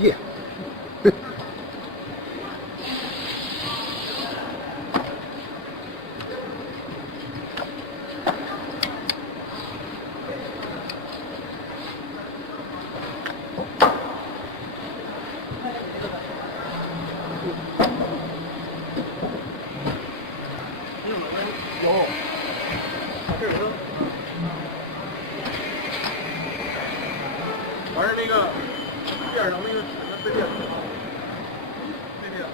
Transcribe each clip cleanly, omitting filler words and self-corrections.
耶。有，这儿有。完事那个边上那个这边，这边，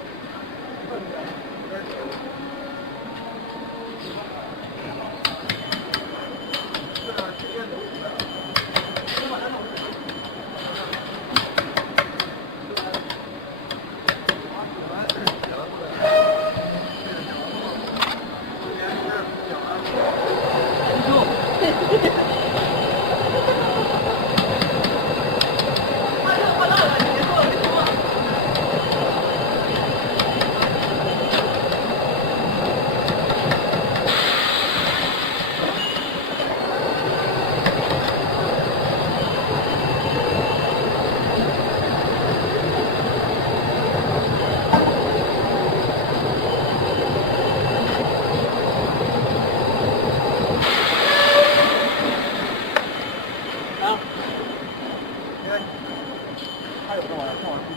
还有这玩意儿，这玩意儿。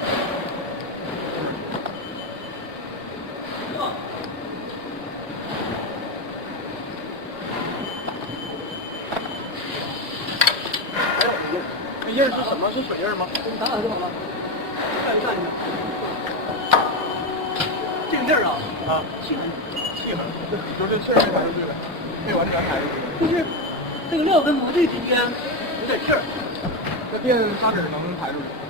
那印是什么？是水印吗？打打就好了。看一下。这个印儿啊，气痕，气痕，就是气儿没排出去了，没完全排出去。就是这个料跟模具之间有点气儿。那电砂纸能排出去。